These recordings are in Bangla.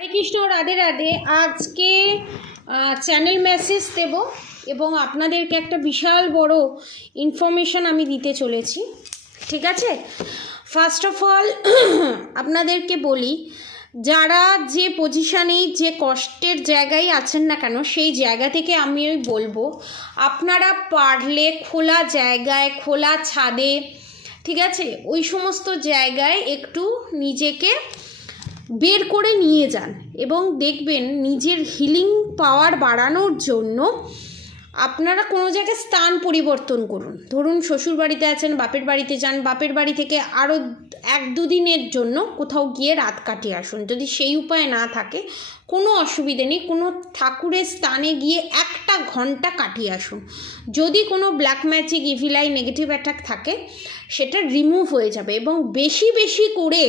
হরে কৃষ্ণ, রাধে রাধে। আজকে চ্যানেল মেসেজ দেব এবং আপনাদেরকে একটা বিশাল বড় ইনফরমেশন আমি দিতে চলেছি। ঠিক আছে, ফার্স্ট অফ অল আপনাদেরকে বলি, যারা যে পজিশানে যে কষ্টের জায়গায় আছেন না কেন, সেই জায়গা থেকে আমি বলবো আপনারা পারলে খোলা জায়গায়, খোলা ছাদে, ঠিক আছে, ওই সমস্ত জায়গায় একটু নিজেকে বের করে নিয়ে যান এবং দেখবেন নিজের হিলিং পাওয়ার বাড়ানোর জন্য আপনারা কোনো জায়গায় স্থান পরিবর্তন করুন। ধরুন শ্বশুর বাড়িতে আছেন, বাপের বাড়িতে যান, বাপের বাড়ি থেকে আরও 1-2 দিনের জন্য কোথাও গিয়ে রাত কাটিয়ে আসুন। যদি সেই উপায় না থাকে কোনো অসুবিধে নেই, কোনো ঠাকুরের স্থানে গিয়ে 1 ঘন্টা কাটিয়ে আসুন। যদি কোনো black magic, evil eye, negative attack থাকে সেটা রিমুভ হয়ে যাবে। এবং বেশি বেশি করে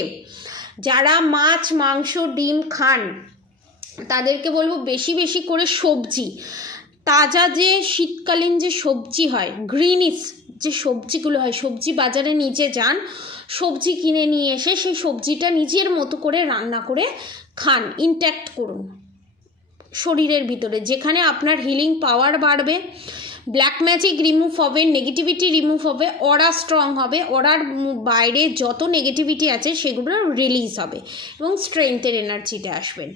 যারা মাছ, মাংস, ডিম খান তাদেরকে বলবো বেশি বেশি করে সবজি, তাজা যে শীতকালীন যে সবজি হয়, গ্রিনিস যে সবজিগুলো হয়, সবজি বাজারে নিচে যান, সবজি কিনে নিয়ে এসে সেই সবজিটা নিজের মতো করে রান্না করে খান, ইনট্যাক্ট করুন শরীরের ভিতরে, যেখানে আপনার হিলিং পাওয়ার বাড়বে, ব্ল্যাক ম্যাজিক রিমুভ হবে, নেগেটিভিটি রিমুভ হবে, অরা স্ট্রং হবে, অরার বাইরে যত নেগেটিভিটি আছে সেগুলো রিলিজ হবে এবং স্ট্রেংথের এনার্জিতে আসবেন।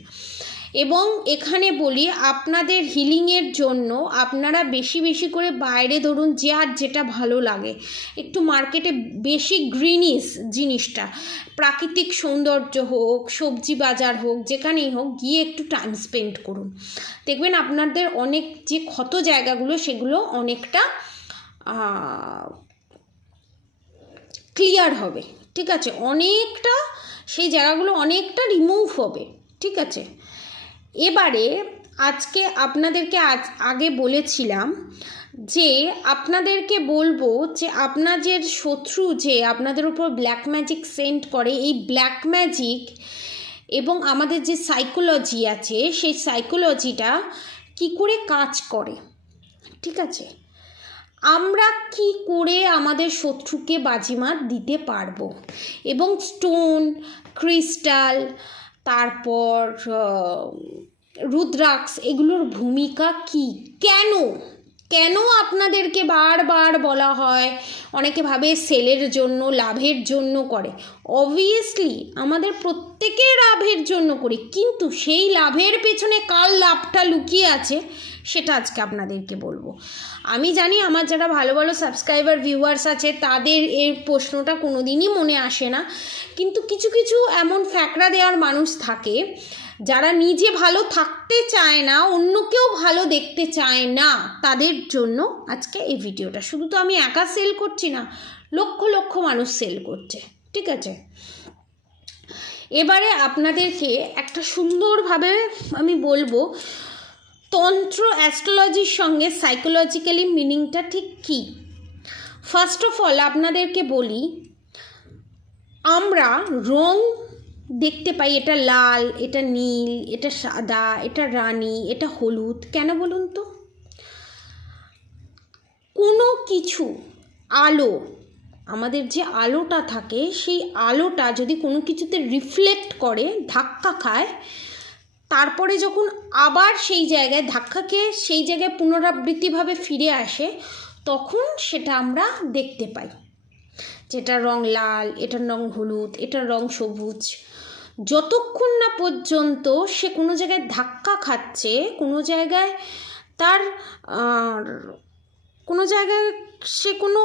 এবং এখানে বলি আপনাদের হিলিংয়ের জন্য আপনারা বেশি বেশি করে বাইরে, ধরুন যে আর যেটা ভালো লাগে, একটু মার্কেটে বেশি গ্রিনিস জিনিসটা, প্রাকৃতিক সৌন্দর্য হোক, সবজি বাজার হোক, যেখানেই হোক, গিয়ে একটু টাইম স্পেন্ড করুন। দেখবেন আপনাদের অনেক যে ক্ষত জায়গাগুলো সেগুলো অনেকটা ক্লিয়ার হবে। ঠিক আছে, অনেকটা সেই জায়গাগুলো অনেকটা রিমুভ হবে। ঠিক আছে, এবারে আজকে আপনাদেরকে আগে বলেছিলাম যে আপনাদেরকে বলবো যে আপনাদের শত্রু যে আপনাদের উপর ব্ল্যাক ম্যাজিক সেন্ড করে, এই ব্ল্যাক ম্যাজিক এবং আমাদের যে সাইকোলজি আছে সেই সাইকোলজিটা কি করে কাজ করে, ঠিক আছে, আমরা কি করে আমাদের শত্রুকে বাজিমাত দিতে পারবো, এবং স্টোন, ক্রিস্টাল, তারপর রুদ্রাক্ষ, এগুলোর ভূমিকা কি, কেন আপনাদেরকে বারবার বলা হয়, অনেকে ভাবে সেলের জন্য, লাভের জন্য করে। অবভিয়াসলি আমাদের প্রত্যেকের লাভের জন্য করি, কিন্তু সেই লাভের পেছনে কার লাভটা লুকিয়ে আছে সেটা আজকে আপনাদেরকে বলবো। আমি জানি আমার যারা ভালো ভালো সাবস্ক্রাইবার, ভিউয়ার্স আছে তাদের এই প্রশ্নটা কোনো দিনই মনে আসে না, কিন্তু কিছু কিছু এমন ফ্যাকড়া দেওয়ার মানুষ থাকে যারা নিজে ভালো থাকতে চায় না, অন্যকেও ভালো দেখতে চায় না, তাদের জন্য আজকে এই ভিডিওটা। শুধু তো আমি একা সেল করছি না, লক্ষ লক্ষ মানুষ সেল করছে। ঠিক আছে, এবারে আপনাদেরকে একটা সুন্দরভাবে আমি বলবো তন্ত্র অ্যাস্ট্রোলজির সঙ্গে সাইকোলজিক্যালি মিনিংটা ঠিক কী। ফার্স্ট অফ অল আপনাদেরকে বলি, আমরা রং দেখতে পাই, এটা লাল, এটা নীল, এটা সাদা, এটা রানী, এটা হলুদ, কেন বলুন তো? কোনো কিছু আলো, আমাদের যে আলোটা থাকে সেই আলোটা যদি কোনো কিছুতে রিফ্লেক্ট করে, ধাক্কা খায়, তারপরে যখন আবার সেই জায়গায় ধাক্কা খেয়ে সেই জায়গায় পুনরাবৃত্তিভাবে ফিরে আসে, তখন সেটা আমরা দেখতে পাই। যেটার রং লাল, এটার রং হলুদ, এটার রং সবুজ। যতক্ষণ না পর্যন্ত সে কোনো জায়গায় ধাক্কা খাচ্ছে, কোনো জায়গায় তার কোনো জায়গায় সে কোনো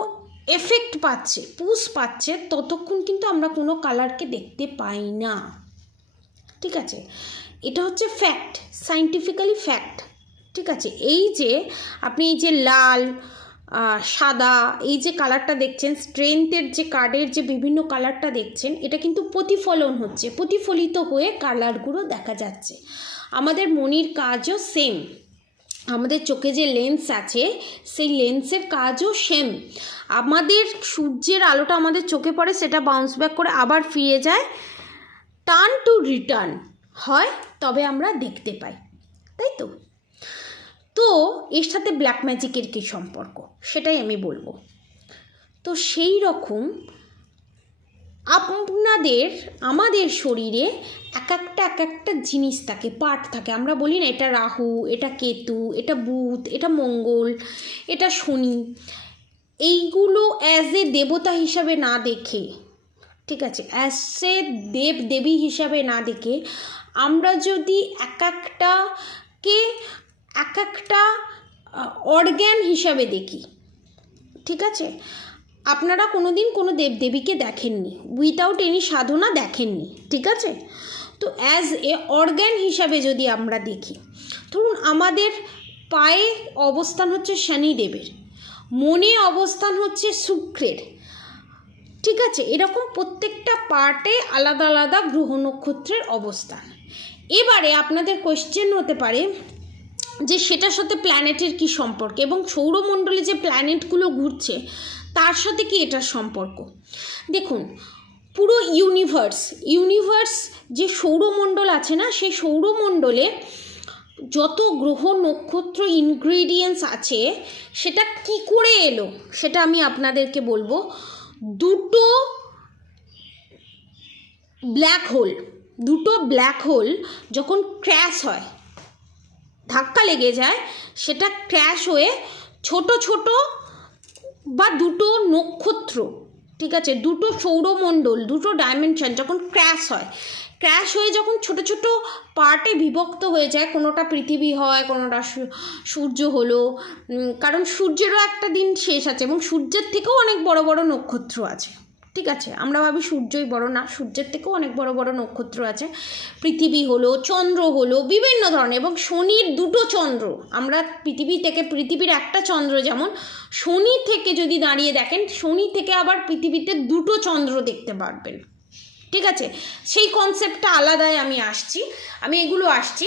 এফেক্ট পাচ্ছে, পুশ পাচ্ছে, ততক্ষণ কিন্তু আমরা কোনো কালারকে দেখতে পাই না। ঠিক আছে, এটা হচ্ছে ফ্যাক্ট, সায়েন্টিফিক্যালি ফ্যাক্ট। ঠিক আছে, এই যে আপনি এই যে লাল, সাদা, এই যে কালারটা দেখছেন, স্ট্রেংথের যে কার্ডের যে বিভিন্ন কালারটা দেখছেন, এটা কিন্তু প্রতিফলন হচ্ছে, প্রতিফলিত হয়ে কালারগুলো দেখা যাচ্ছে। আমাদের মনির কাজও সেম, আমাদের চোখে যে লেন্স আছে সেই লেন্সের কাজও সেম। আমাদের সূর্যের আলোটা আমাদের চোখে পড়ে, সেটা বাউন্স ব্যাক করে আবার ফিরে যায়, টার্ন টু রিটার্ন হয়, তবে আমরা দেখতে পাই, তাই তো? তো এর সাথে ব্ল্যাক ম্যাজিকের কী সম্পর্ক সেটাই আমি বলবো। তো সেই রকম আমাদের শরীরে এক একটা জিনিস থাকে, পার্ট থাকে। আমরা বলি না এটা রাহু, এটা কেতু, এটা বুধ, এটা মঙ্গল, এটা শনি। এইগুলো অ্যাজ এ দেবতা হিসাবে না দেখে, ঠিক আছে, অ্যাজ এ দেব দেবী হিসাবে না দেখে আমরা যদি এক একটা অর্গ্যান হিসাবে দেখি, ঠিক আছে, আপনারা কোনো দিন কোনো দেবদেবীকে দেখেননি, উইথাউট এনি সাধনা দেখেননি, ঠিক আছে, তো অ্যাজ এ অর্গ্যান হিসাবে যদি আমরা দেখি, ধরুন আমাদের পায়ে অবস্থান হচ্ছে শনিদেবের, মনে অবস্থান হচ্ছে শুক্রের, ঠিক আছে, এরকম প্রত্যেকটা পার্টে আলাদা আলাদা গ্রহ নক্ষত্রের অবস্থান। এবারে আপনাদের কোয়েশ্চেন হতে পারে যে সেটার সাথে প্ল্যানেটের কি সম্পর্ক, এবং সৌরমণ্ডলে যে প্ল্যানেটগুলো ঘুরছে তার সাথে কি এটার সম্পর্ক। দেখুন, পুরো ইউনিভার্স যে সৌরমণ্ডল আছে না, সেই সৌরমণ্ডলে যত গ্রহ নক্ষত্র ইনগ্রিডিয়েন্টস আছে সেটা কি করে এলো সেটা আমি আপনাদেরকে বলবো। দুটো ব্ল্যাক হোল যখন ক্র্যাশ হয়, ধাক্কা লেগে যায়, সেটা ক্র্যাশ হয়ে ছোট ছোট বা দুটো নক্ষত্র, ঠিক আছে, দুটো সৌরমণ্ডল, দুটো ডাইমেনশন যখন ক্র্যাশ হয়ে যখন ছোট ছোট পার্টে বিভক্ত হয়ে যায়, কোনোটা পৃথিবী হয়, কোনোটা সূর্য হলো, কারণ সূর্যেরও একটা দিন শেষ আছে এবং সূর্যের থেকেও অনেক বড় বড় নক্ষত্র আছে, ঠিক আছে, আমরা ভাবি সূর্যই বড়, না, সূর্যের থেকেও অনেক বড় বড় নক্ষত্র আছে, পৃথিবী হলো, চন্দ্র হলো, বিভিন্ন ধরনের, এবং শনির দুটো চন্দ্র, আমরা পৃথিবীর একটা চন্দ্র, যেমন শনি থেকে যদি দাঁড়িয়ে দেখেন, শনি থেকে আবার পৃথিবীতে দুটো চন্দ্র দেখতে পারবেন, ঠিক আছে, সেই কনসেপ্টটা আলাদাই আমি এগুলো আসছি,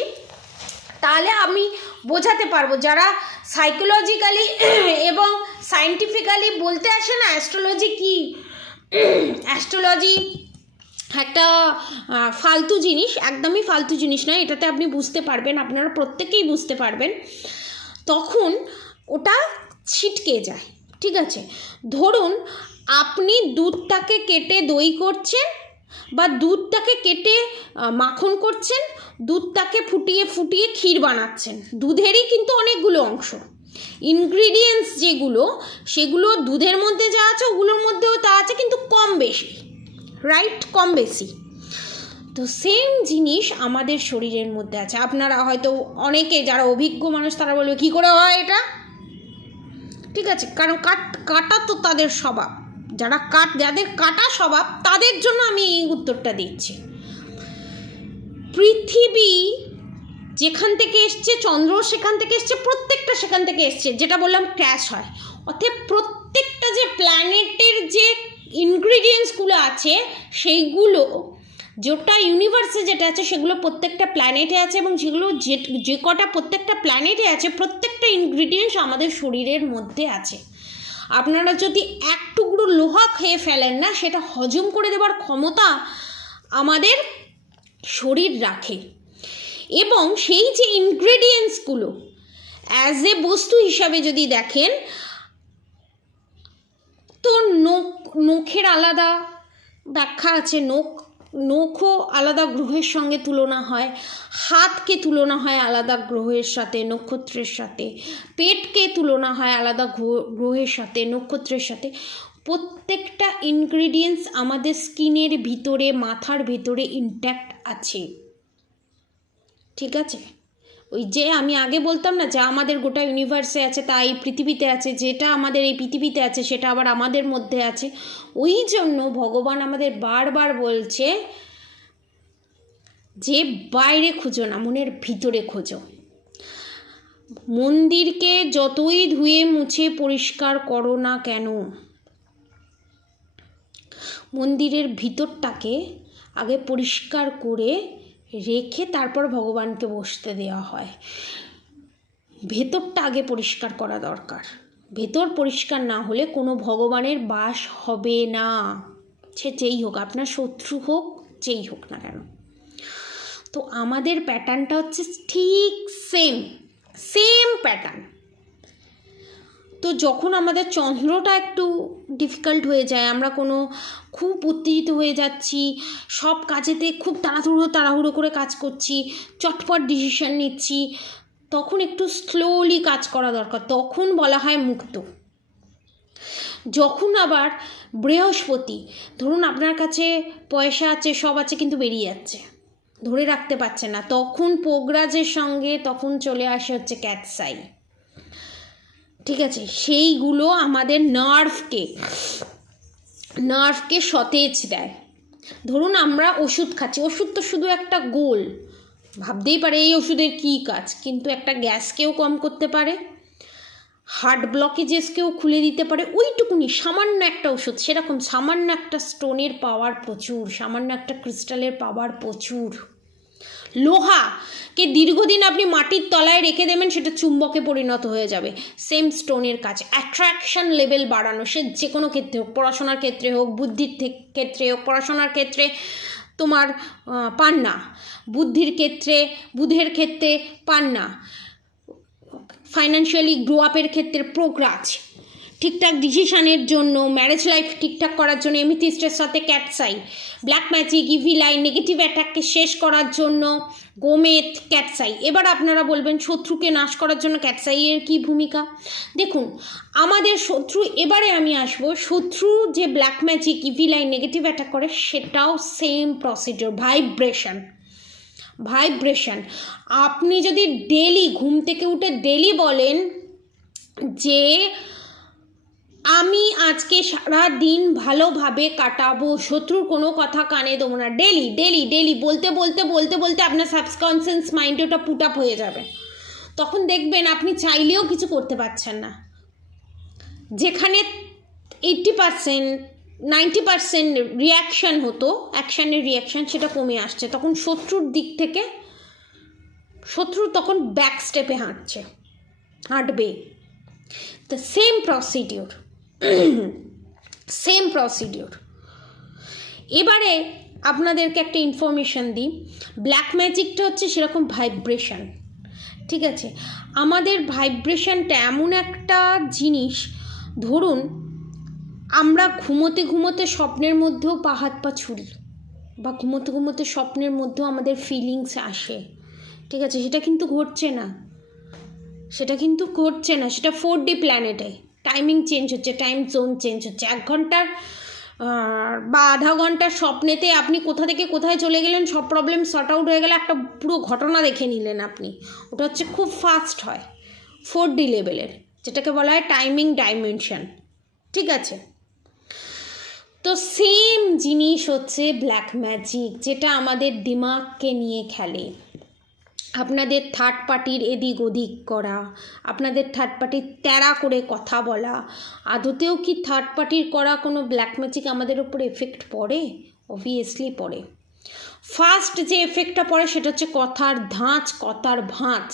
তাহলে আমি বোঝাতে পারবো। যারা সাইকোলজিক্যালি এবং সায়েন্টিফিক্যালি বলতে আসে না অ্যাস্ট্রোলজি কি, অ্যাস্ট্রোলজি একটা ফালতু জিনিস, একদমই ফালতু জিনিস নয়, এটাতে আপনি বুঝতে পারবেন, আপনারা প্রত্যেকেই বুঝতে পারবেন, তখন ওটা ছিটকে যায়, ঠিক আছে। ধরুন আপনি দুধটাকে কেটে দই করছেন, বা দুধটাকে কেটে মাখন করছেন, দুধটাকে ফুটিয়ে ক্ষীর বানাচ্ছেন, দুধেরই কিন্তু অনেকগুলো অংশ, ইনগ্রিডিয়েন্টস যেগুলো, সেগুলো দুধের মধ্যে যা আছে ওগুলোর মধ্যেও তা আছে, কিন্তু কম বেশি, রাইট, কম বেশি। তো সেম জিনিস আমাদের শরীরের মধ্যে আছে। আপনারা হয়তো অনেকে যারা অভিজ্ঞ মানুষ তারা বলবে কী করে হয় এটা, ঠিক আছে, কারণ কাটা তো তাদের স্বভাব, যাদের কাটা স্বভাব তাদের জন্য আমি এই উত্তরটা দিচ্ছি। পৃথিবী যেখান থেকে এসছে, চন্দ্র সেখান থেকে এসছে, প্রত্যেকটা সেখান থেকে এসছে, যেটা বললাম ক্র্যাশ হয়, অর্থাৎ প্রত্যেকটা যে প্ল্যানেটের যে ইনগ্রিডিয়েন্টসগুলো আছে সেইগুলো যেটা ইউনিভার্সে যেটা আছে সেগুলো প্রত্যেকটা প্ল্যানেটে আছে, এবং যেগুলো যে কটা প্রত্যেকটা প্ল্যানেটে আছে প্রত্যেকটা ইনগ্রিডিয়েন্টস আমাদের শরীরের মধ্যে আছে। আপনারা যদি এক টুকরো লোহা খেয়ে ফেলেন না, সেটা হজম করে দেওয়ার ক্ষমতা আমাদের শরীর রাখে, এবং সেই যে ইনগ্রিডিয়েন্টসগুলো অ্যাজ এ বস্তু হিসাবে যদি দেখেন, তো নখের আলাদা ব্যাখ্যা আছে, নখও আলাদা গ্রহের সঙ্গে তুলনা হয়, হাতকে তুলনা হয় আলাদা গ্রহের সাথে, নক্ষত্রের সাথে, পেটকে তুলনা হয় আলাদা গ্রহের সাথে, নক্ষত্রের সাথে। প্রত্যেকটা ইনগ্রিডিয়েন্টস আমাদের স্কিনের ভিতরে, মাথার ভিতরে ইনট্যাক্ট আছে, ঠিক আছে। ওই যে আমি আগে বলতাম না, যা আমাদের গোটা ইউনিভার্সে আছে তা এই পৃথিবীতে আছে, যেটা আমাদের এই পৃথিবীতে আছে সেটা আবার আমাদের মধ্যে আছে। ওই জন্য ভগবান আমাদের বারবার বলছে যে বাইরে খুঁজো না, মনের ভিতরে খোঁজো। মন্দিরকে যতই ধুয়ে মুছে পরিষ্কার করো না কেন, মন্দিরের ভিতরটাকে আগে পরিষ্কার করে রেখে তারপর ভগবানকে বসতে দেওয়া হয়। ভেতরটা আগে পরিষ্কার করা দরকার, ভেতর পরিষ্কার না হলে কোনো ভগবানের বাস হবে না, সে যেই হোক, আপনার শত্রু হোক, যেই হোক না কেন। তো আমাদের প্যাটার্নটা হচ্ছে ঠিক সেম প্যাটার্ন। তো যখন আমাদের চন্দ্রটা একটু ডিফিকাল্ট হয়ে যায়, আমরা কোনো খুব উত্তেজিত হয়ে যাচ্ছি, সব কাজেতে খুব তাড়াহুড়ো করে কাজ করছি, চটপট ডিসিশন নিচ্ছি, তখন একটু স্লোলি কাজ করা দরকার, তখন বলা হয় মুক্ত। যখন আবার বৃহস্পতি, ধরুন আপনার কাছে পয়সা আছে, সব আছে, কিন্তু বেরিয়ে যাচ্ছে, ধরে রাখতে পারছে না, তখন পোগরাজের সঙ্গে তখন চলে আসে হচ্ছে ক্যাটসাই। ঠিক আছে, সেইগুলো আমাদের নার্ভকে সতেজ দেয়। ধরুন আমরা ওষুধ খাচ্ছি, ওষুধ তো শুধু একটা গোল, ভাবতেই পারে এই ওষুধের কী কাজ, কিন্তু একটা গ্যাসকেও কম করতে পারে, হার্ট ব্লকেজেসকেও খুলে দিতে পারে, ওইটুকুনি সামান্য একটা ওষুধ। সেরকম সামান্য একটা স্টোনের পাওয়ার প্রচুর, সামান্য একটা ক্রিস্টালের পাওয়ার প্রচুর। লোহাকে দীর্ঘদিন আপনি মাটির তলায় রেখে দেবেন, সেটা চুম্বকে পরিণত হয়ে যাবে। সেম স্টোনের কাজ, অ্যাট্রাকশন লেভেল বাড়ানো, সে যে কোনো ক্ষেত্রে হোক, পড়াশোনার ক্ষেত্রে হোক, বুদ্ধির ক্ষেত্রে হোক। পড়াশোনার ক্ষেত্রে তোমার পান না, বুধের ক্ষেত্রে পান না, ফাইন্যান্সিয়ালি গ্রো আপের ক্ষেত্রে প্রোগ্রাজ, ঠিকঠাক ডিসিশনের জন্য, ম্যারেজ লাইফ ঠিকঠাক করার জন্য এমিথিস্টের সাথে cat's eye, black magic, evil eye, negative অ্যাটাককে শেষ করার জন্য গোমেদ, ক্যাটসাই। এবার আপনারা বলবেন শত্রুকে নাশ করার জন্য ক্যাটসাইয়ের কী ভূমিকা? দেখুন, আমাদের শত্রু, এবারে আমি আসবো, শত্রু যে black magic, evil eye, negative attack করে, সেটাও সেম প্রসিডিওর, ভাইব্রেশন। আপনি যদি ডেলি ঘুম থেকে উঠে ডেলি বলেন যে আমি আজকে সারা দিন ভালোভাবে কাটাবো, শত্রুর কোনো কথা কানে দেবো না, ডেলি বলতে আপনার সাবকনসিয়াস মাইন্ডে ওটা পুট আপ হয়ে যাবে। তখন দেখবেন আপনি চাইলেও কিছু করতে পারছেন না। যেখানে 80% 90% রিয়াকশান হতো, অ্যাকশানের রিয়াকশান, সেটা কমে আসছে। তখন শত্রুর দিক থেকে শত্রু তখন ব্যাক স্টেপে হাঁটবে। তো সেম প্রসিডিওর। এবারে আপনাদেরকে একটা ইনফরমেশান দিই, ব্ল্যাক ম্যাজিকটা হচ্ছে সেরকম ভাইব্রেশন। ঠিক আছে, আমাদের ভাইব্রেশনটা এমন একটা জিনিস, ধরুন আমরা ঘুমোতে স্বপ্নের মধ্যেও পা হাত পা ছুড়ি, বা ঘুমোতে স্বপ্নের মধ্যেও আমাদের ফিলিংস আসে। ঠিক আছে, সেটা কিন্তু ঘটছে না, সেটা 4D প্ল্যানেটে টাইমিং চেঞ্জ হচ্ছে, টাইম জোন চেঞ্জ হচ্ছে। 1 ঘন্টার বা আধা ঘন্টার স্বপ্নেতে আপনি কোথা থেকে কোথায় চলে গেলেন, সব প্রবলেম সর্ট আউট হয়ে গেলে, একটা পুরো ঘটনা দেখে নিলেন আপনি। ওটা হচ্ছে খুব ফাস্ট হয়, 4D লেভেলের, যেটাকে বলা হয় টাইমিং ডাইমেনশন। ঠিক আছে, তো সেম জিনিস হচ্ছে ব্ল্যাক ম্যাজিক, যেটা আমাদের দিমাগকে নিয়ে খেলে। আপনাদের থার্ড পার্টির এদিক ওদিক করা, আপনাদের থার্ড পার্টির তেড়া করে কথা বলা। আদতেও কি থার্ড পার্টির করা কোনো ব্ল্যাক ম্যাজিক আমাদের উপর এফেক্ট পড়ে? অবভিয়াসলি পড়ে। ফার্স্ট যে এফেক্টটা পড়ে সেটা হচ্ছে কথার ভাঁজ।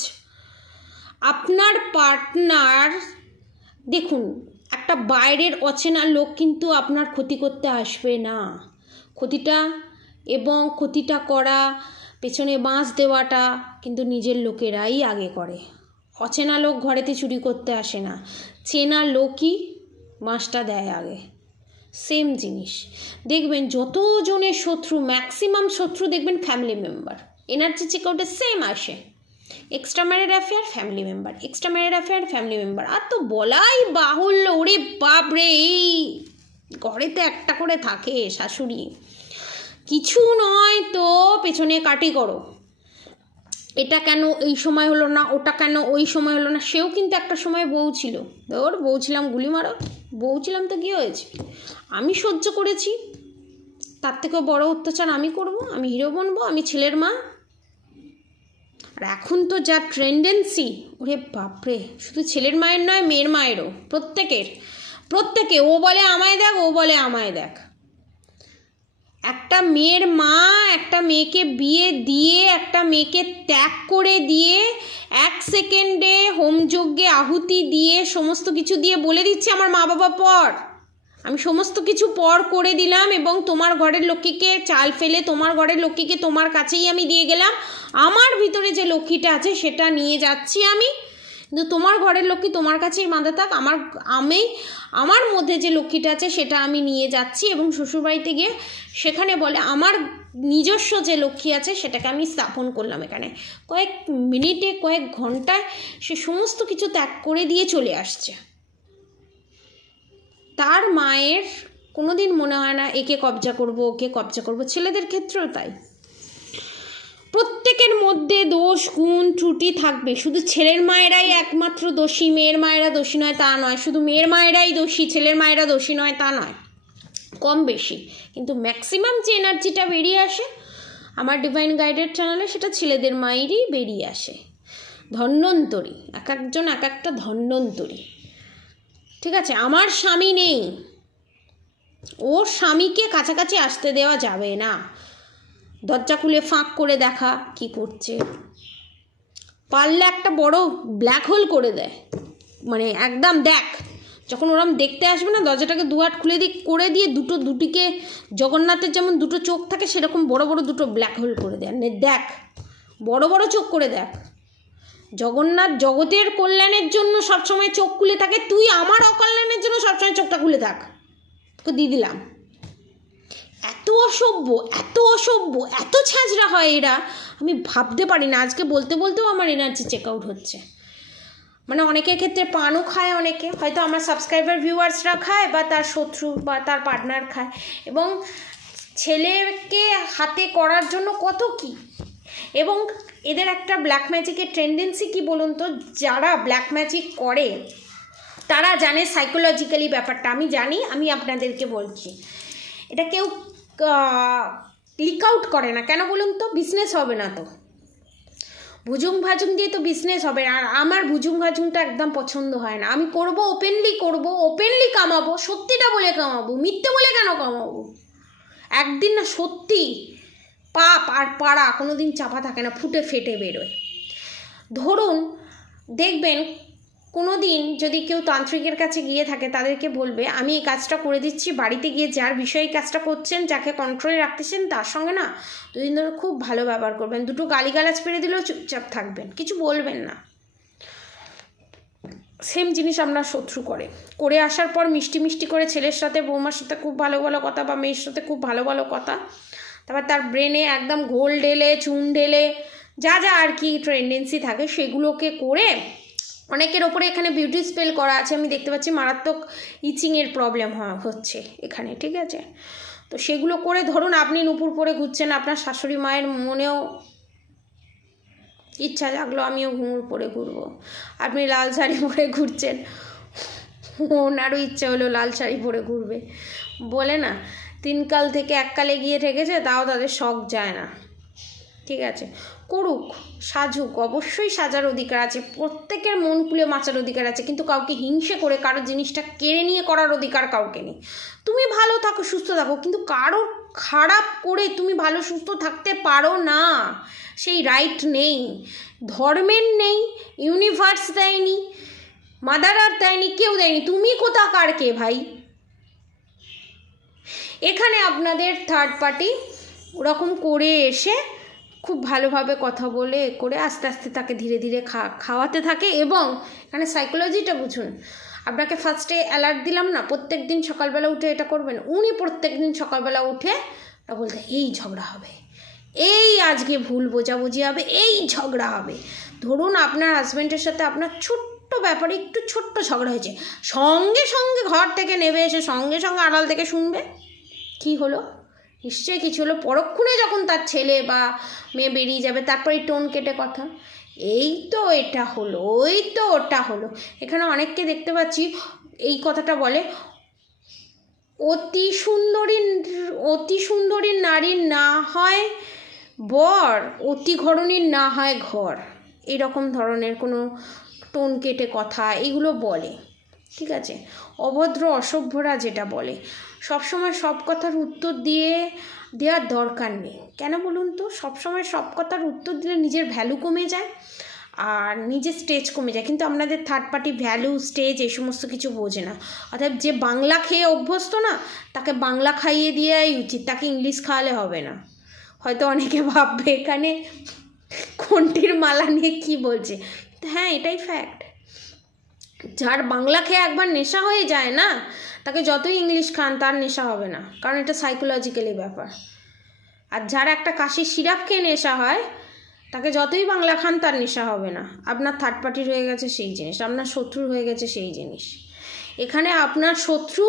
আপনার পার্টনার, দেখুন, একটা বাইরের অচেনা লোক কিন্তু আপনার ক্ষতি করতে আসবে না। ক্ষতিটা করা, পেছনে বাঁশ দেওয়াটা কিন্তু নিজের লোকেরাই আগে করে। অচেনা লোক ঘরেতে চুরি করতে আসে না, চেনা লোকই বাঁশটা দেয় আগে। সেম জিনিস দেখবেন, যতজনের শত্রু, ম্যাক্সিমাম শত্রু দেখবেন ফ্যামিলি মেম্বার। এনার্জি চেকআউটে সেম আসে, extra married affair family member. আর তো বলাই বাহুল্য, ওরে বাপরে, এই ঘরেতে একটা করে থাকে শাশুড়ি, কিছু নয় তো পেছনে কাটি করো, এটা কেন এই সময় হলো না, ওটা কেন ওই সময় হলো না। সেও কিন্তু একটা সময় বউ ছিল, বউ ছিলাম, গুলি মারো, বউ ছিলাম তো কী হয়েছে, আমি সহ্য করেছি, তার থেকেও বড় অত্যাচার আমি করব, আমি হিরো বনবো, আমি ছেলের মা। আর এখন তো যা ট্রেন্ডেন্সি, ওরে বাপরে, শুধু ছেলের মায়ের নয়, মেয়ের মায়েরও, প্রত্যেকে ও বলে আমায় দেখ, ও বলে আমায় দেখ। একটা মেয়ের মা একটা মেয়েকে বিয়ে দিয়ে, একটা মেয়েকে ত্যাগ করে দিয়ে, 1 সেকেন্ডে হোমযজ্ঞে আহুতি দিয়ে, সমস্ত কিছু দিয়ে বলে দিচ্ছে আমার মা বাবা পর, আমি সমস্ত কিছু পর করে দিলাম, এবং তোমার ঘরের লক্ষ্মীকে চাল ফেলে তোমার ঘরের লক্ষ্মীকে তোমার কাছেই আমি দিয়ে গেলাম, আমার ভিতরে যে লক্ষ্মীটা আছে সেটা নিয়ে যাচ্ছি আমি, কিন্তু তোমার ঘরের লক্ষ্মী তোমার কাছেই বাঁধা থাক। আমার মধ্যে যে লক্ষ্মীটা আছে সেটা আমি নিয়ে যাচ্ছি, এবং শ্বশুরবাড়িতে গিয়ে সেখানে বলে আমার নিজস্ব যে লক্ষ্মী আছে সেটাকে আমি স্থাপন করলাম এখানে। কয়েক মিনিটে, কয়েক ঘন্টায় সে সমস্ত কিছু ত্যাগ করে দিয়ে চলে আসছে। তার মায়ের কোনোদিন মনে হয় না একে কবজা করব, ওকে কবজা করব। ছেলেদের ক্ষেত্রেও তাই, প্রত্যেকের মধ্যে দোষ গুণ ত্রুটি থাকবে। শুধু ছেলের মায়েরাই একমাত্র দোষী, মেয়ের মায়েরা দোষী নয় তা নয়। শুধু মেয়ের মায়েরাই দোষী, ছেলের মায়েরা দোষী নয় তা নয়, কম বেশি। কিন্তু ম্যাক্সিমাম যে এনার্জিটা বেরিয়ে আসে আমার ডিভাইন গাইডেড চ্যানেলে, সেটা ছেলেদের মায়েরই বেরিয়ে আসে। ধন্বন্তরী, এক একজন এক একটা ধন্বন্তরী। ঠিক আছে, আমার স্বামী নেই, ওর স্বামীকে কাছাকাছি আসতে দেওয়া যাবে না। দরজা খুলে ফাঁক করে দেখা কি করছে, পারলে একটা বড় ব্ল্যাক হোল করে দেয়, মানে একদম দেখ, যখন ওরম দেখতে আসবে না দরজাটাকে দুহাত খুলে করে দিয়ে দুটিকে, জগন্নাথের যেমন দুটো চোখ থাকে সেরকম বড় বড় দুটো ব্ল্যাক হোল করে দেয়। দেখ, বড় বড় চোখ করে দেখ। জগন্নাথ জগতের কল্যাণের জন্য সবসময় চোখ খুলে থাকে, তুই আমার অকল্যাণের জন্য সবসময় চোখটা খুলে থাক, তোকে দিয়ে দিলাম। এত অসভ্য, এত অসভ্য, এত ছ্যাঁচড়া হয় এরা, আমি ভাবতে পারি না। আজকে বলতে বলতেও আমার এনার্জি চেক আউট হচ্ছে। মানে অনেকের ক্ষেত্রে পানও খায়, অনেকে হয়তো আমার সাবস্ক্রাইবার ভিউয়ার্সরা খায়, বা তার শত্রু বা তার পার্টনার খায়। এবং ছেলেকে হাতে করার জন্য কত কি। এবং এদের একটা ব্ল্যাক ম্যাজিকের টেন্ডেন্সি কি বলুন তো, যারা ব্ল্যাক ম্যাজিক করে তারা জানে সাইকোলজিক্যালি ব্যাপারটা। আমি জানি, আমি আপনাদেরকে বলছি। এটা কেউ লিক আউট করে না, কেন বলুন তো? বিজনেস হবে না তো, ভুজুং ভাজুং দিয়ে তো বিজনেস হবে না। আর আমার ভুজুং ভাজুংটা একদম পছন্দ হয় না। আমি করব, ওপেনলি করব, ওপেনলি কামাবো, সত্যিটা বলে কামাবো, মিথ্যে বলে কেন কামাবো? একদিন না সত্যি পাপ আর পাড়া কোনো দিন চাপা থাকে না, ফুটে ফেটে বেরোয়। ধরুন দেখবেন কোনো দিন যদি কেউ তান্ত্রিকের কাছে গিয়ে থাকে, তাদেরকে বলবে আমি এই কাজটা করে দিচ্ছি, বাড়িতে গিয়ে যার বিষয়ে কাজটা করছেন, যাকে কন্ট্রোলে রাখতেছেন, তার সঙ্গে না দুদিন ধরে খুব ভালো ব্যবহার করবেন। দুটো গালিগালাজ পেরে দিলেও চুপচাপ থাকবেন, কিছু বলবেন না। সেম জিনিস আমরা শত্রু করে আসার পর মিষ্টি মিষ্টি করে ছেলের সাথে, বৌমার সাথে খুব ভালো ভালো কথা, বা মেয়ের সাথে খুব ভালো ভালো কথা, তারপর তার ব্রেনে একদম ঘোল ঢেলে, চুন ঢেলে, যা যা আর কি টেন্ডেন্সি থাকে সেগুলোকে করে। অনেকের ওপরে এখানে বিউটি স্পেল করা আছে, আমি দেখতে পাচ্ছি মারাত্মক ইচিংয়ের প্রবলেম হচ্ছে এখানে, ঠিক আছে? তো সেগুলো করে, ধরুন আপনি নুপুর পরে ঘুরছেন, আপনার শাশুড়ি মায়ের মনেও ইচ্ছা জাগলো আমিও ঘুঙুর পরে ঘুরবো। আপনি লাল শাড়ি পরে ঘুরছেন, ওনারও ইচ্ছা হলো লাল শাড়ি পরে ঘুরবে। বলে না, তিন কাল থেকে এক কালে গিয়ে ঠেকেছে, তাও তাদের শখ যায় না। ঠিক আছে, করুক, সাজুক, অবশ্যই সাজার অধিকার আছে, প্রত্যেকের মন খুলে বাঁচার অধিকার আছে, কিন্তু কাউকে হিংসে করে কারোর জিনিসটা কেড়ে নিয়ে করার অধিকার কাউকে নেই। তুমি ভালো থাকো, সুস্থ থাকো, কিন্তু কারোর খারাপ করে তুমি ভালো সুস্থ থাকতে পারো না, সেই রাইট নেই। ধর্মের নেই, ইউনিভার্স দেয়নি, মাদার আর্থ দেয়নি, কেউ দেয়নি। তুমি কোথাকার কে ভাই? এখানে আপনাদের থার্ড পার্টি ওরকম করে এসে খুব ভালোভাবে কথা বলে করে আস্তে আস্তে তাকে ধীরে ধীরে খাওয়াতে থাকে। এবং এখানে সাইকোলজিটা বুঝুন। আপনাকে ফার্স্টে অ্যালার্ট দিলাম না, প্রত্যেক দিন সকালবেলা উঠে এটা করবেন। উনি প্রত্যেক দিন সকালবেলা উঠে বলতে এই ঝগড়া হবে, এই আজকে ভুল বোঝাবুঝি হবে, এই ঝগড়া হবে। ধরুন আপনার হাজব্যান্ডের সাথে আপনার ছোট্ট ব্যাপারে একটু ছোট্ট ঝগড়া হয়েছে, সঙ্গে সঙ্গে ঘর থেকে নেমে এসে সঙ্গে সঙ্গে আড়াল থেকে শুনবে কি হলো, নিশ্চয়ই কিছু হলো। পরক্ষণে যখন তার ছেলে বা মেয়ে বেরিয়ে যাবে, তারপরে টোন কেটে কথা, এই তো এটা হলো, ওই তো ওটা হলো। এখানে অনেককে দেখতে পাচ্ছি এই কথাটা বলে, অতি সুন্দরী নারীর না হয় বর, অতি ঘরণীর না হয় ঘর, এরকম ধরনের কোনো টোন কেটে কথা এগুলো বলে। ঠিক আছে, অভদ্র অসভ্যরা যেটা বলে, সবসময় সব কথার উত্তর দেওয়ার দরকার নেই। কেন বলুন তো? সবসময় সব কথার উত্তর দিলে নিজের ভ্যালু কমে যায় আর নিজের স্টেজ কমে যায়। কিন্তু আপনাদের থার্ড পার্টি ভ্যালু, স্টেজ এই সমস্ত কিছু বোঝে না। অর্থাৎ যে বাংলা খেয়ে অভ্যস্ত না, তাকে বাংলা খাইয়ে দেওয়াই উচিত, তাকে ইংলিশ খাওয়ালে হবে না। হয়তো অনেকে ভাববে এখানে কোনটির মালা নিয়ে কী বলছে, হ্যাঁ এটাই ফ্যাক্ট। যার বাংলা খেয়ে একবার নেশা হয়ে যায় না, তাকে যতই ইংলিশ খান তার নেশা হবে না, কারণ এটা সাইকোলজিক্যালি ব্যাপার। আর যার একটা কাশির সিরাপ খেয়ে নেশা হয়, তাকে যতই বাংলা খান তার নেশা হবে না। আপনার থার্ড পার্টির হয়ে গেছে সেই জিনিস, আপনার শত্রুর হয়ে গেছে সেই জিনিস। এখানে আপনার শত্রু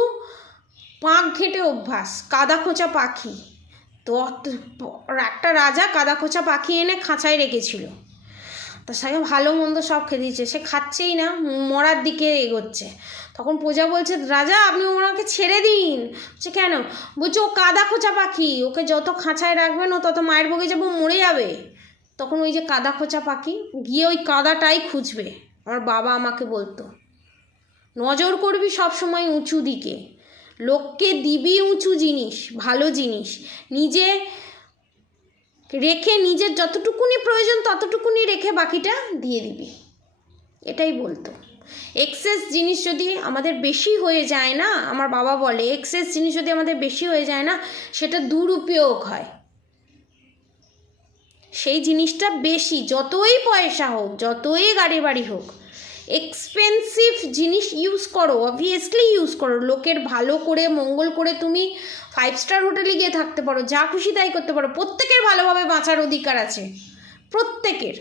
পাঁক ঘেঁটে অভ্যাস, কাদা খোঁচা পাখি। তো একটা রাজা কাদা খোঁচা পাখি এনে খাঁচায় রেখেছিল, তার সঙ্গে ভালো মন্দ সব খেয়ে দিয়েছে, সে খাচ্ছেই না, মরার দিকে এগোচ্ছে। তখন প্রজা বলছে, রাজা আপনি ওনাকে ছেড়ে দিন। বলছে কেন? বলছে ও কাদা খোঁচা পাখি, ওকে যত খাঁচায় রাখবেন ও তত মায়ের বগে যাবো, মরে যাবে। তখন ওই যে কাদা খোঁচা পাখি গিয়ে ওই কাদাটাই খুঁজবে। আমার বাবা আমাকে বলতো, নজর করবি সব সময় উঁচু দিকে, লোককে দিবি উঁচু জিনিস, ভালো জিনিস, নিজে রেখে নিজের যতটুকুনি প্রয়োজন ততটুকুনি রেখে বাকিটা দিয়ে দিবি, এটাই বলতো। এক্সেস জিনিস যদি আমাদের বেশি হয়ে যায় না, আমার বাবা বলে এক্সেস জিনিস যদি আমাদের বেশি হয়ে যায় না, সেটা দুরুপয়োগ হয়। সেই জিনিসটা বেশি, যতই পয়সা হোক, যতই গাড়ি বাড়ি হোক, এক্সপেন্সিভ জিনিস ইউজ করো, অবভিয়াসলি ইউজ করো। লোকের ভালো করে মঙ্গল করে তুমি 5 স্টার হোটেলে গিয়ে থাকতে পারো, যা খুশি তাই করতে পারো। প্রত্যেকের ভালোভাবে বাঁচার অধিকার আছে, প্রত্যেকের।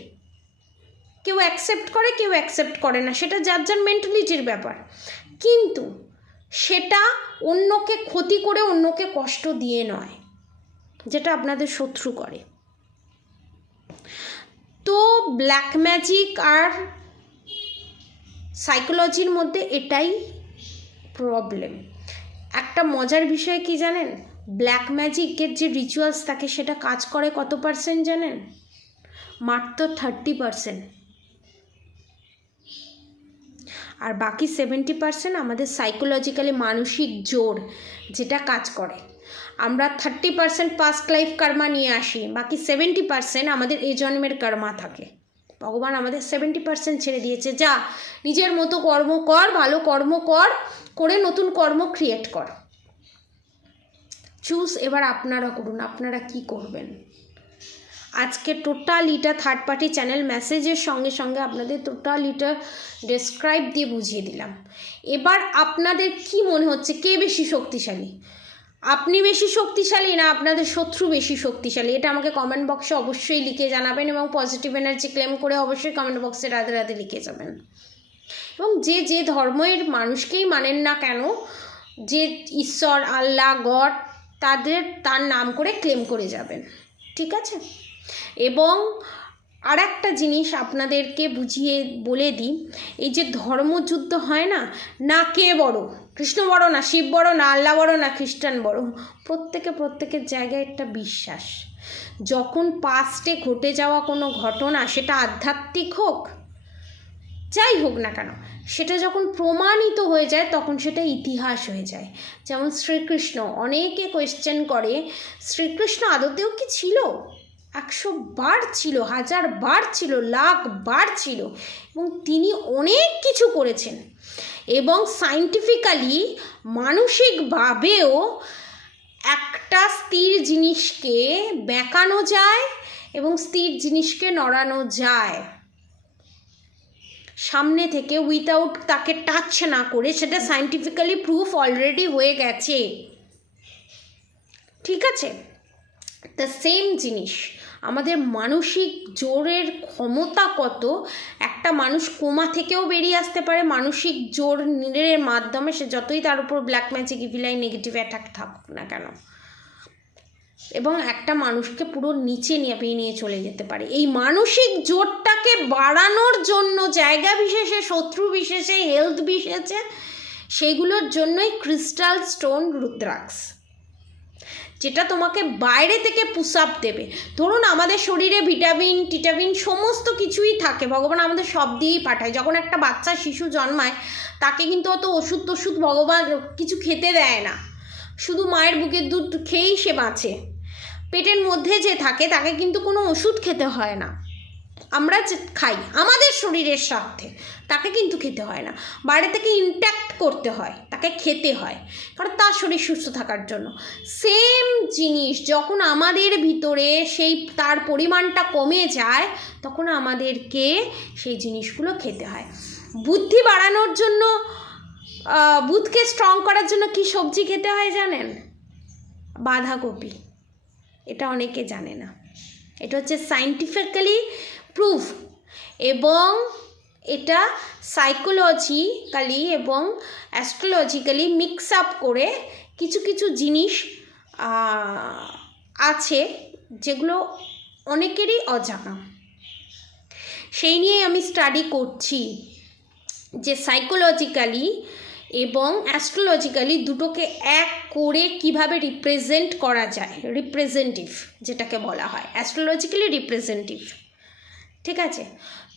কেউ অ্যাকসেপ্ট করে, কেউ অ্যাকসেপ্ট করে না, সেটা যার যার মেন্টালিটির ব্যাপার। কিন্তু সেটা অন্যকে ক্ষতি করে, অন্যকে কষ্ট দিয়ে নয়, যেটা আপনাদের শত্রু করে। তো ব্ল্যাক ম্যাজিক আর সাইকোলজির মধ্যে এটাই প্রবলেম। একটা মজার বিষয় কি জানেন? ব্ল্যাক ম্যাজিকের যে রিচুয়ালস থাকে সেটা কাজ করে কত পার্সেন্ট জানেন? মাত্র 30%। আর বাকি 70% আমাদের সাইকোলজিক্যালি মানসিক জোর যেটা কাজ করে। আমরা 30% পাস্ট লাইফ কর্মা নিয়ে আসি, বাকি 70% আমাদের এই জন্মের কর্মা থাকে। ভগবান আমাদের 70% ছেড়ে দিয়েছে, যা নিজের মতো কর্ম কর, ভালো কর্ম কর, করে নতুন কর্ম ক্রিয়েট কর। চুজ এবার আপনারা করুন, আপনারা কি করবেন। আজকে টোটাল এটা থার্ড পার্টি চ্যানেল মেসেজের সঙ্গে সঙ্গে আপনাদের টোটাল এটা ডেসক্রাইব দিয়ে বুঝিয়ে দিলাম। এবার আপনাদের কি মনে হচ্ছে, কে বেশি শক্তিশালী? আপনি বেশি শক্তিশালী না আপনাদের শত্রু বেশি শক্তিশালী? এটা আমাকে কমেন্ট বক্সে অবশ্যই লিখে জানাবেন, এবং পজিটিভ এনার্জি ক্লেম করে অবশ্যই কমেন্ট বক্সে রাধে রাধে লিখে যাবেন। এবং যে যে ধর্মের মানুষকেই মানেন না কেন, যে ঈশ্বর, আল্লাহ, গড, তার নাম করে ক্লেম করে যাবেন, ঠিক আছে? এবং আর একটা জিনিস আপনাদেরকে বুঝিয়ে বলে দিই, এই যে ধর্মযুদ্ধ হয় না, না কে বড়, কৃষ্ণ বড় না শিব বড় না আল্লাহ বড় না খ্রিস্টান বড়, প্রত্যেকের জায়গায় একটা বিশ্বাস। যখন পাস্টে ঘটে যাওয়া কোনো ঘটনা, সেটা আধ্যাত্মিক হোক যাই হোক না কেন, সেটা যখন প্রমাণিত হয়ে যায় তখন সেটা ইতিহাস হয়ে যায়। যেমন শ্রীকৃষ্ণ, অনেকে কোয়েশ্চেন করে শ্রীকৃষ্ণ আদতেও কি ছিল? 100 বার ছিল, 1000 বার ছিল, লাখ বার ছিল, এবং তিনি অনেক কিছু করেছেন। এবং সায়েন্টিফিক্যালি মানসিকভাবেও একটা স্থির জিনিসকে বেঁকানো যায় এবং স্থির জিনিসকে নড়ানো যায় সামনে থেকে, উইথাউট তাকে টাচ না করে। সেটা সায়েন্টিফিক্যালি প্রুফ অলরেডি হয়ে গেছে, ঠিক আছে? দ্য সেম জিনিস আমাদের মানসিক জোরের ক্ষমতা কত। একটা মানুষ কোমা থেকেও বেরিয়ে আসতে পারে মানসিক জোরের মাধ্যমে, সে যতই তার উপর black magic, evil eye, negative attack থাকুক না কেন, এবং একটা মানুষকে পুরো নিচে নিয়ে চলে যেতে পারে। এই মানসিক জোরটাকে বাড়ানোর জন্য জায়গা বিশেষে, শত্রু বিশেষে, হেলথ বিশেষে, সেইগুলোর জন্যই ক্রিস্টাল স্টোন, রুদ্রাক্ষ, যেটা তোমাকে বাইরে থেকে পুশ আপ দেবে। ধরুন আমাদের শরীরে ভিটামিন, টিটামিন সমস্ত কিছুই থাকে, ভগবান আমাদের সব দিয়েই পাঠায়। যখন একটা বাচ্চা শিশু জন্মায় তাকে কিন্তু অত ওষুধ ভগবান কিছু খেতে দেয় না, শুধু মায়ের বুকের দুধ খেয়েই সে বাঁচে। পেটের মধ্যে যে থাকে তাকে কিন্তু কোনো ওষুধ খেতে হয় না, আমরা খাই আমাদের শরীরের স্বার্থে, তাকে কিন্তু খেতে হয় না। বাইরে থেকে ইনট্যাক্ট করতে হয়, তাকে খেতে হয়, কারণ তার শরীর সুস্থ থাকার জন্য। সেম জিনিস যখন আমাদের ভিতরে সেই তার পরিমাণটা কমে যায়, তখন আমাদেরকে সেই জিনিসগুলো খেতে হয়। বুদ্ধি বাড়ানোর জন্য, বুধকে স্ট্রং করার জন্য কি সবজি খেতে হয় জানেন? বাঁধাকপি। এটা অনেকে জানে না। এটা হচ্ছে সায়েন্টিফিক্যালি প্রুভ, এবং এটা সাইকোলজিক্যালি এবং অ্যাস্ট্রোলজিক্যালি মিক্স আপ করে কিছু কিছু জিনিস আছে যেগুলো অনেকেরই অজানা। সেই নিয়ে আমি স্টাডি করছি যে সাইকোলজিক্যালি এবং অ্যাস্ট্রোলজিক্যালি দুটোকে এক করে কিভাবে রিপ্রেজেন্ট করা যায়, রিপ্রেজেন্টেটিভ যেটাকে বলা হয়, অ্যাস্ট্রোলজিক্যালি রিপ্রেজেন্টেটিভ। ঠিক আছে?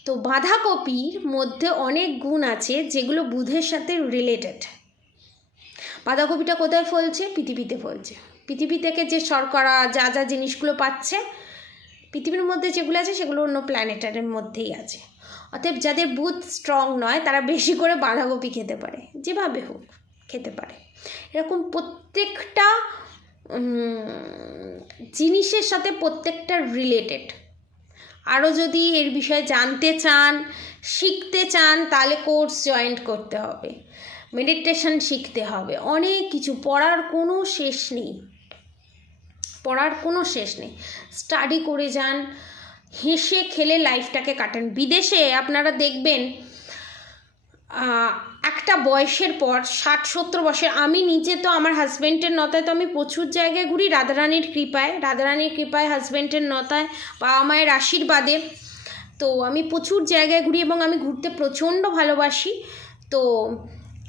তো বাঁধাকপির মধ্যে অনেক গুণ আছে যেগুলো বুধের সাথে রিলেটেড। বাঁধাকপিটা কোথায় ফলছে? পৃথিবীতে ফলছে। পৃথিবী থেকে যে শর্করা যা যা জিনিসগুলো পাচ্ছে, পৃথিবীর মধ্যে যেগুলো আছে সেগুলো অন্য প্ল্যানেটারের মধ্যেই আছে। অতএব যাদের বুধ স্ট্রং নয় তারা বেশি করে বাঁধাকপি খেতে পারে, যেভাবে হোক খেতে পারে। এরকম প্রত্যেকটা জিনিসের সাথে প্রত্যেকটা রিলেটেড। আরও যদি এর বিষয়ে জানতে চান, শিখতে চান, তাহলে কোর্স জয়েন করতে হবে, মেডিটেশন শিখতে হবে, অনেক কিছু। পড়ার কোনো শেষ নেই, পড়ার কোনো শেষ নেই। স্টাডি করে যান, হেসে খেলে লাইফটাকে কাটান। বিদেশে আপনারা দেখবেন একটা বয়সের পর 60-70 বছর, আমি নিজে তো আমার হাজব্যান্ডের নতায় তো আমি প্রচুর জায়গায় ঘুরি, রাধারানীর কৃপায় হাজব্যান্ডের নতায় বাবা মায়ের আশীর্বাদে। তো আমি প্রচুর জায়গায় ঘুরি এবং আমি ঘুরতে প্রচণ্ড ভালোবাসি। তো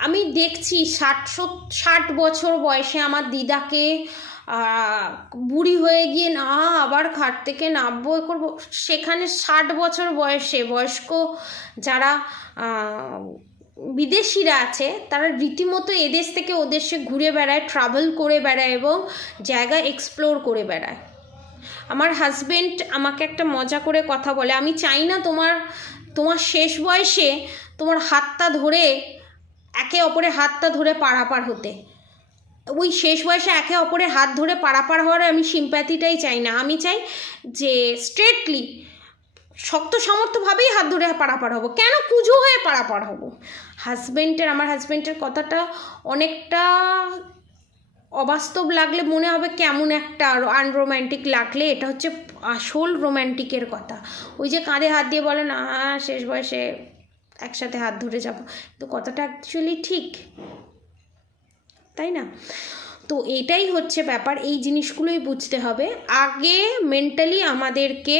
আমি দেখছি 60 বছর বয়সে আমার দিদাকে বুড়ি হয়ে গিয়ে না আবার খাট থেকে নামবো করবো, সেখানে 60 বছর বয়সে বয়স্ক যারা বিদেশিরা আছে তারা রীতিমতো এদেশ থেকে ওদেশে ঘুরে বেড়ায়, ট্রাভেল করে বেড়ায় এবং জায়গা এক্সপ্লোর করে বেড়ায়। আমার হাজব্যান্ড আমাকে একটা মজা করে কথা বলে, আমি চাই না তোমার শেষ বয়সে তোমার হাতটা ধরে একে অপরের হাতটা ধরে পারাপার হতে। ওই শেষ বয়সে একে অপরের হাত ধরে পারাপার হওয়ার আমি সিম্প্যাথিটাই চাই না। আমি চাই যে স্ট্রেটলি শক্ত সামর্থ্যভাবেই হাত ধরে পারাপার হবো, কেন কুজো হয়ে পারাপার হবো। আমার হাজব্যান্ডের কথাটা অনেকটা অবাস্তব লাগলে মনে হবে কেমন একটা আনরোম্যান্টিক লাগলে, এটা হচ্ছে আসল রোম্যান্টিকের কথা। ওই যে কাঁধে হাত দিয়ে বলে না শেষ বয়সে একসাথে হাত ধরে যাব, তো কথাটা অ্যাকচুয়ালি ঠিক, তাই না? তো এটাই হচ্ছে ব্যাপার, এই জিনিসগুলোই বুঝতে হবে। আগে মেন্টালি আমাদেরকে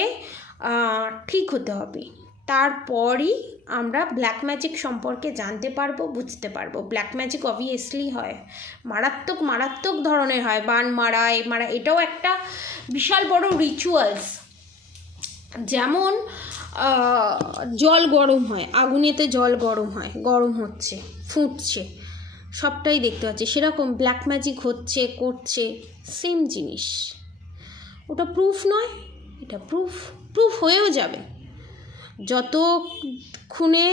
ঠিক হতে হবে, তারপরই আমরা ব্ল্যাক ম্যাজিক সম্পর্কে জানতে পারবো, বুঝতে পারবো। ব্ল্যাক ম্যাজিক অবভিয়াসলি হয়, মারাত্মক ধরনের হয়, বান মারা এটাও একটা বিশাল বড় রিচুয়ালস। যেমন জল গরম হয়, আগুনেতে জল গরম হয়, গরম হচ্ছে, ফুটছে, সবটাই দেখতে পাচ্ছি। সেরকম ব্ল্যাক ম্যাজিক হচ্ছে, করছে, সেম জিনিস। ওটা প্রুফ নয়, এটা প্রুফ হয়েও যাবে যতক্ষণে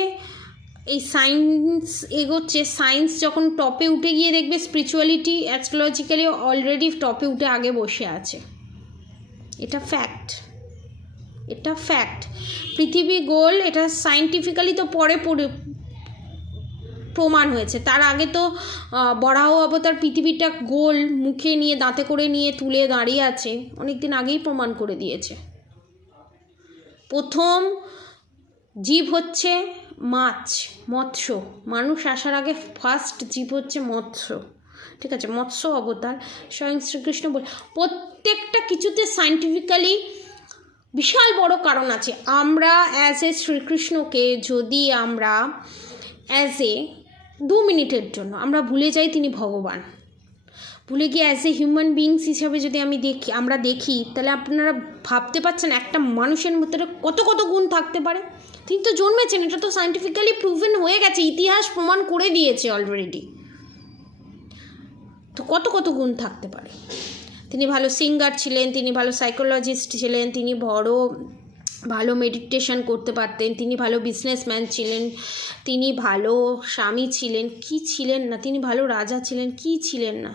এই সায়েন্স এগোচ্ছে। সায়েন্স যখন টপে উঠে গিয়ে দেখবে স্পিরিচুয়ালিটি অ্যাস্ট্রোলজিক্যালি অলরেডি টপে উঠে আগে বসে আছে। এটা ফ্যাক্ট। পৃথিবী গোল, এটা সায়েন্টিফিক্যালি তো পরে প্রমাণ হয়েছে। তার আগে তো বরাহ অবতার পৃথিবীটা গোল মুখে নিয়ে দাঁতে করে নিয়ে তুলে দাঁড়িয়ে আছে, অনেকদিন আগেই প্রমাণ করে দিয়েছে। প্রথম জীব হচ্ছে মৎস্য। মানুষ আসার আগে ফার্স্ট জীব হচ্ছে মৎস্য। ঠিক আছে, মৎস্য অবতার স্বয়ং শ্রীকৃষ্ণ বলে। প্রত্যেকটা কিছুতে সায়েন্টিফিক্যালি বিশাল বড় কারণ আছে। আমরা অ্যাজ এ শ্রীকৃষ্ণকে যদি আমরা অ্যাজ এ 2 মিনিটের জন্য আমরা ভুলে যাই তিনি ভগবান, ভুলে গিয়ে অ্যাজ এ হিউম্যান বিংস হিসাবে যদি আমরা দেখি, তাহলে আপনারা ভাবতে পারছেন একটা মানুষের ভিতরে কত গুণ থাকতে পারে। তিনি তো জন্মেছেন, এটা তো সায়েন্টিফিক্যালি প্রুভেন হয়ে গেছে, ইতিহাস প্রমাণ করে দিয়েছে অলরেডি। তো কত গুণ থাকতে পারে। তিনি ভালো সিঙ্গার ছিলেন, তিনি ভালো সাইকোলজিস্ট ছিলেন, তিনি ভালো মেডিটেশন করতে পারতেন, তিনি ভালো বিজনেসম্যান ছিলেন, তিনি ভালো স্বামী ছিলেন, কি ছিলেন না, তিনি ভালো রাজা ছিলেন, কি ছিলেন না।